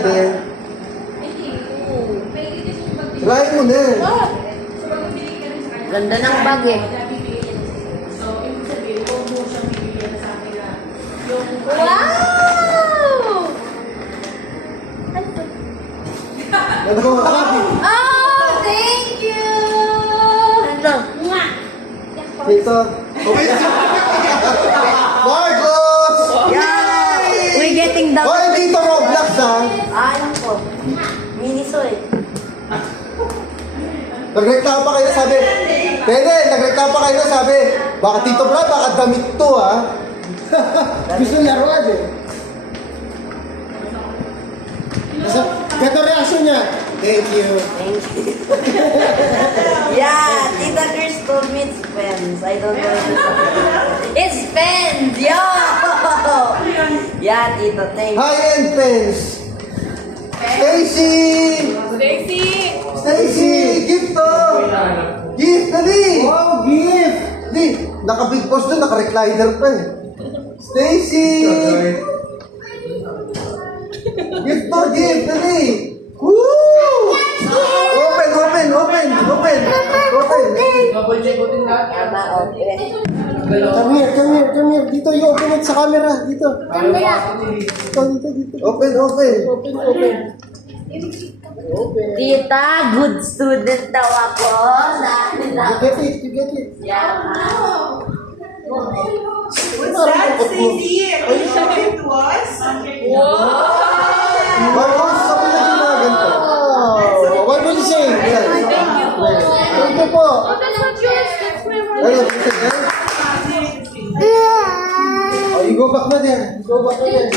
pwede. Try mo na. Ganda ng bag eh. Wow! Ano ko makakabi? Oh, thank you! Ito. Dito. Marcos! Yeah! We're getting down. Hoy, dito Roblox ha. Alam ko. Miniso eh. Nagreklamo pa kayo sabi. Pwede, nagreklamo pa kayo sabi. Baka Tito Brad, baka damit to ha. Gusto laruan eh. Gato reaction niya. Thank you. Thank you. Yeah, Tita Chris told me it's pens. I don't know if it's pens! Yo! Yeah, Tito, thank you. High-end pens. Stacy! Stacy! Gift to! Gift, dali! Wow, gift! Dali, naka-big boss doon, naka-recliner pa eh. Stacy! Gift to, gift, dali! Woo! Open, open, open, open! Open! Tama, okay. Come here, come here, come here. Dito, you open it sa camera. Dito. Dito, dito, dito. Open, open. Open, open. Tita, good student daw ako. You get it, you get it. Yeah. What's that, Stacy? Are you showing it to us? Marcos, sabi na dyan na ganito. What will you say? Thank you po. Thank you po. That's not yours. That's my one. Ano, isa dyan? Oh, you go back na din. Go back na din.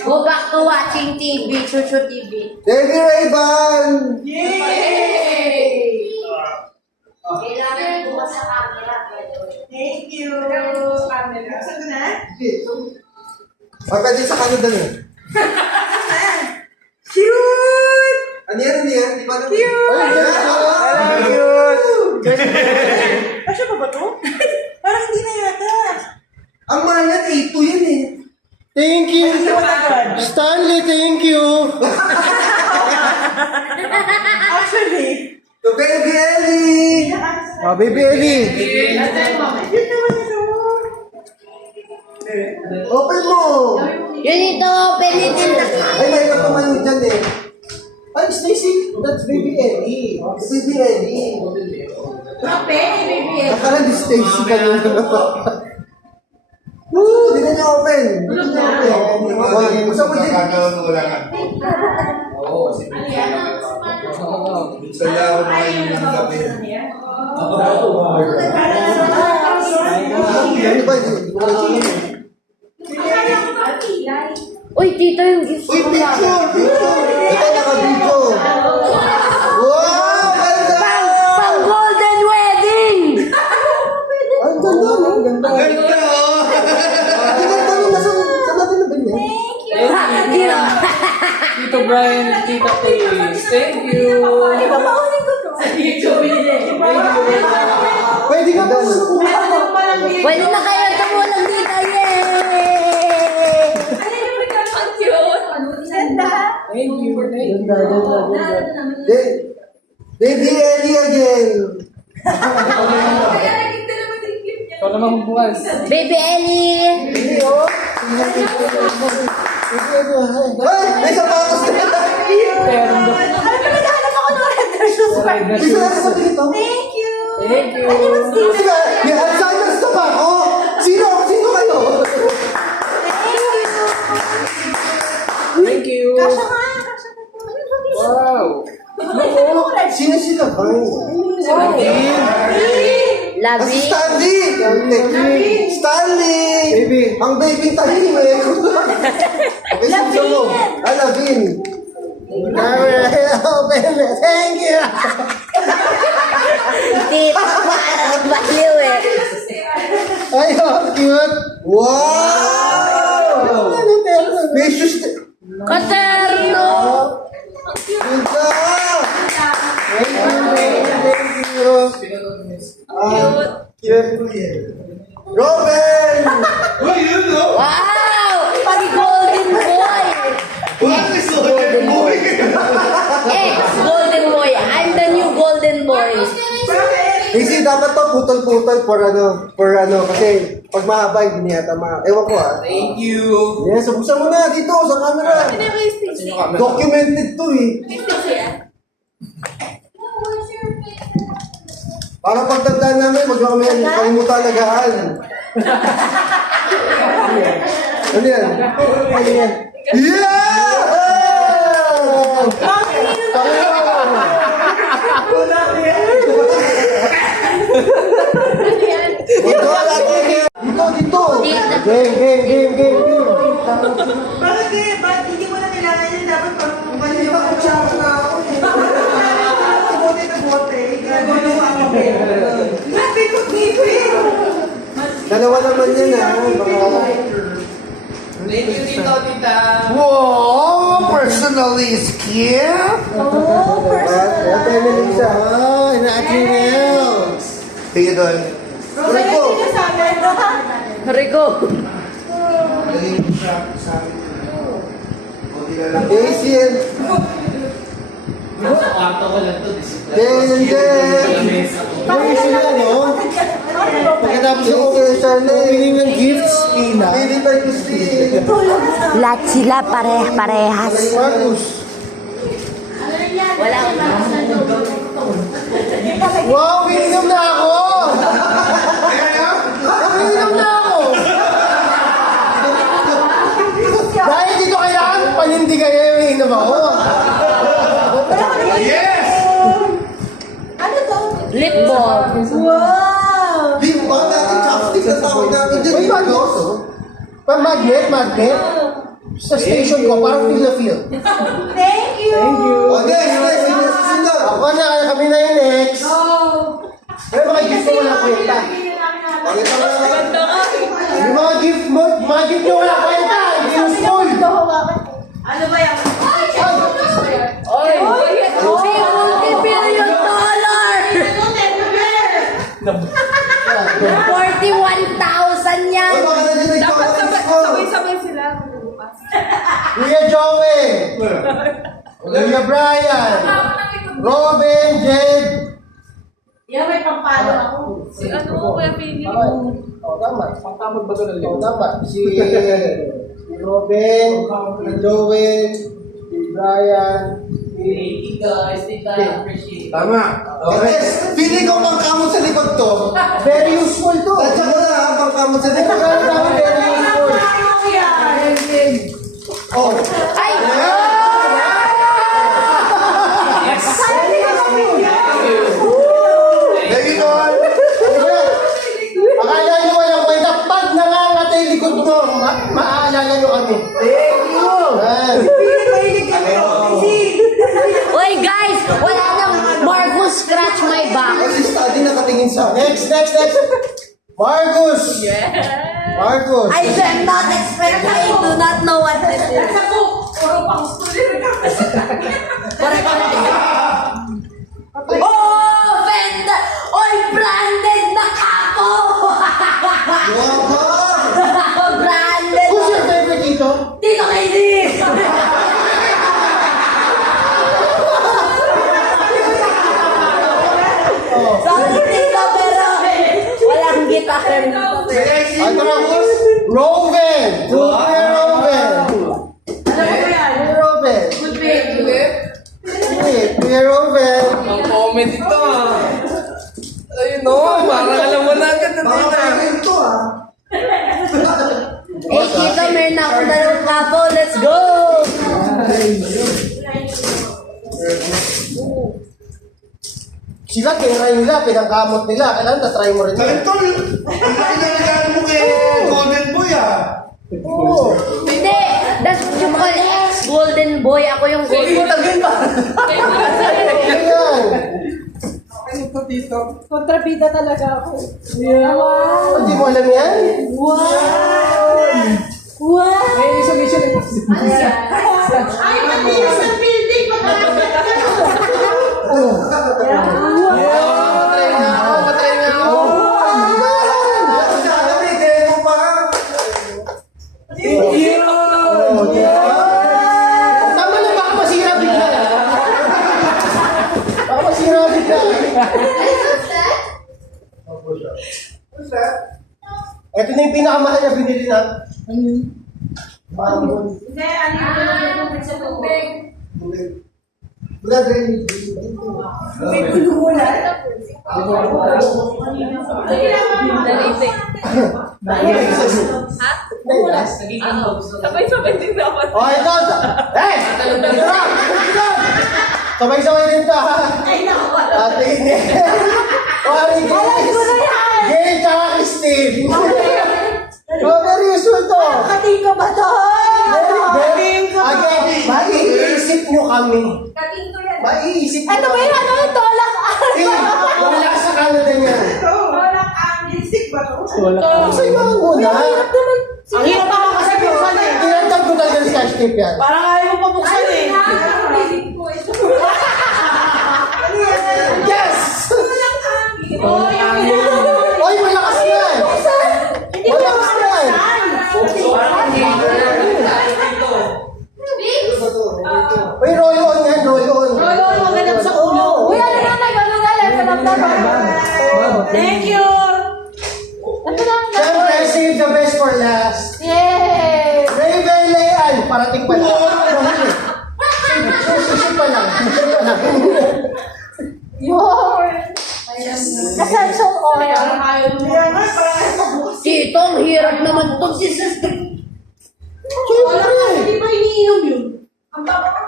Go back to watching TV, Chuchu TV. Thank you, Ray-Ban! Yay! Kailangan ko sa camera. Thank you. Saan ko na? Ay, pwede sa Canada na. Cute! Ano yan, ano yan? Di ba na? Cute! Ay, cute! Kasya pa ba to? Parang hindi na yata. Ang mahal yan, 8-2 yan eh. Thank you. Stanley, thank you. Actually. To Baby Ellie! Oh, Baby Ellie. Cute naman ito. Open mo! Yun ito, penitin na. Ay, mahirap tumayo dyan eh. Ay, Stacy, that's Baby Ellie. Baby Ellie. Baby. Akala di Stacy ka nyo naman. Woo! Di na niya open. Di na niya open. Gusto mo din. Oo, kasi minsan lang ako makainin ng gabi. Ano ba? Di ko alam. Uy, tito, yung gift Uy, ko picture! Picture! Ito naka-video. Wow! Ganda! Pang golden wedding! Ang ganda, no? Ang ganda. Ganda oh! Ang ganda no? Saan natin na ba yan? Hindi na. Tito Brian, Tita Pace. Thank you. Pwede ka ba? Pwede na kayo tumulang dito, yay! Thank you. Thank Ganda, you. ganda, ganda. Baby Ellie again. Ikaw naman bukas. Baby Ellie! Ay! May sapatos na! Pero Alam mo, naghahanap ako ng red shoes. May sapatos na dito? Thank you. Thank you. Sige, may Alzheimer's na ba ako? Sino? Sino kayo? Thank you. Kasha nga. Wow. Sino sila ba? Love Si it. Stanley! Stanley! Baby. Ang baby tahimik! Lavin! Ah, Lavin! Thank you! Tito, parang baliw eh. Ay, how cute! Wow! May shoes... Katerno! Ganda! Thank you! Cute! Robin! Uy, yun no? Wow! Si Golden Boy! Uy, Kasi dapat to putol-putol for ano, kasi pag mahaba, hindi yata ewan ko ah. Thank you. Yes, buksan mo na dito sa camera. Documented to eh. Para pagtandaan namin, wag na kami kalimutan nagahan. Ano yan? Ano yan? Yeah! Dito! Game! Bakit eh? Ba't hindi mo na kailangan yun? Dapat pang Hindi ba kutsara na ako eh? bote na bote. Ginagawa mo eh. Sabi ko, ngipin. Dalawa naman yan ah. Baka... Thank you, Tito, Tita. Wow! Personally scared? Kaya tayo na isa. Oh, nothing else. Sige doon. Rico! Rico. Asian! Nasa kwarto ko lang to. Then! Yung sila, no? Pagkatapos yung opening ng gifts, Ina. Pili tayo gusto eh. Lahat sila parehas. Marcus! Wala akong Wow, pininom na ako! Pininom na ako! Dahil dito kailangan panindigan niya yung inom ako. Yes! lip balm. Di ba natin chopstick na tawag natin dyan? May magnet, oh. Magnet. Sa station ko, parang feel na feel. Thank you. O, next, susunod. Ako na, kami na yung next. Pero mga gift ko wala kwenta. Pakita mo na. Yung mga gift nyo wala kwenta. Hindi yung school. Ano ba yan? $multi-billion! 41,000 yan! Ay, baka nandiyan na ikaw. Sabay-sabay sila. Kuya Joey. Kuya Brian. Robin, Jed. Yan, may pampalo ako. Tama. Pangkamot ba ito ng Oo, tama. Si Robin, si Joey, si Brian, Thank you guys. Thank you. Appreciate it. Tama. Okay. Feeling ko pangkamot sa likod to. very useful to. Tatsa ko na ha, pangkamot sa likod. Kaya namin very useful. Oh. Ay! Baby doll. Akala nyo walang kwenta. Pag nangangatay likod mo, maaalala nyo kami. Thank you. Uy guys! Wala nang Marcus scratch my back. Kasi study nakatingin sa akin. Next. Marcus. Marcus. I am not expecting. I do not know what this is. Oh! Venda! Oy! Branded na kapo! Branded! Who's your favorite dito? Dito kay D! Sorry dito pero walang gitar. Ano na? Roven. Kuya Roven. Kuya Roven. Kuya Roven. Ang comment ito ah. Ayun o, parang alam mo na agad na Baka Tita. kayo ito ah. Eh, Tito, meron na akong dalawang kapo. Let's go! Sila, tinry nila, pinangkamot nila. Kailangan na-try mo rin yun. Ito, ang laki na regalo mo kay Golden Boy ah. Oo. Hindi! That's what you call ex-golden boy. Ako yung golden boy. Ayan. Kontrabida talaga ako. Hindi mo alam yan? Ay, matigas ng building. Patry na ako. Sabi, demo pa. Tama na, baka masira bigla. Baka masira bigla. Ito na yung pinakamahal na binili na. Parang Hindi, ano yung sa tubig? Wala rin. May gulungan. Sabay-sabay din dapat. Oh, ito! Eh! Sabay-sabay din to, ha? Ay, naku. Ate Ines. O, Ari, Gay, tsaka Christine. Oh, very useful to. Kating ka ba to? Again, maiisip nyo kami. Maiisip nyo Ano ba yun? Ano yung tolak? Wala sa Canada niyan. Tolak ang isik ba to? Sa iyo ang muna. Ang hirap ako kasi buksan eh. Tinatag ko talaga sa cash tip yan. Parang ayaw mo pa buksan eh. Yes! Oy, malakas yan! Malakas yan! Uy, roll on yan, roll on. Lolo, magandang sa ulo. Uy, ano na Thank you. Siyempre, save the best for last. Yay! Raven Leanne, parating pa lang. Susi pa lang. Yun! Essential oil. Kaya nga, parang Tito, ang hirap naman itong sisastik. Siyempre. Hindi ba iniinom yun? Ang baba.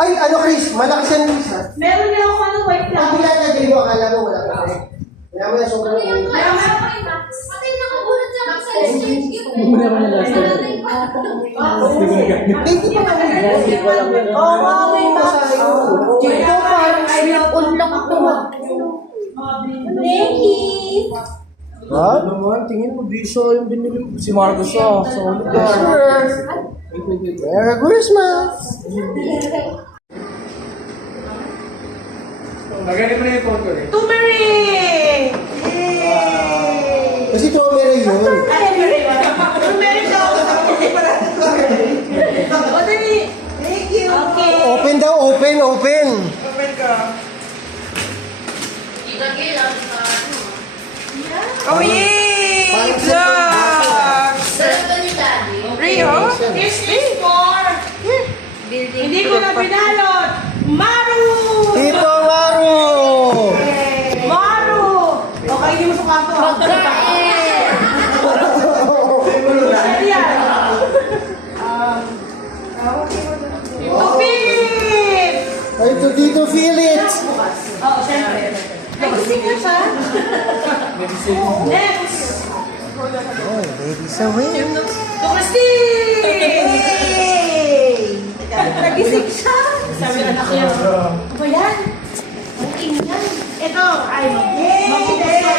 Ay, ano Chris, malakas yan Chris ha? Meron na ako ano white Pag lang. nilalagay mo, akala mo wala ka rin. Kaya mo na sobrang ulit. Hindi pa kami. Oo nga, may basahin ko. Tito, parang slip-on lang ito. Thank you. Ha? Naman, tingin mo, di siya yung binili mo. Si Marcos siya. Solid ka. Sure. Merry Christmas! Magaling mo na yung phone ko eh. Turmeric! Yay! Kasi Tomere yun. Ay, turmeric. Turmeric daw. O, dali. Thank you. Okay. Open daw, open, open. Open ka. Oh, yay! Vlogs! Rio? This is for... Hindi ko na pinalot. Maru! Tito Maru! Maru! Okay, hindi mo sa kanto. Pagkain! Ano yan? Tupit! Ay, to Tito Philip! Oo, siyempre. Nag-ising na siya. Next! Oh, baby's away. To Christine! Nag-ising siya. Sabi anak niya. Ano ba yan? Ang ingay. Ito ay mag-ising.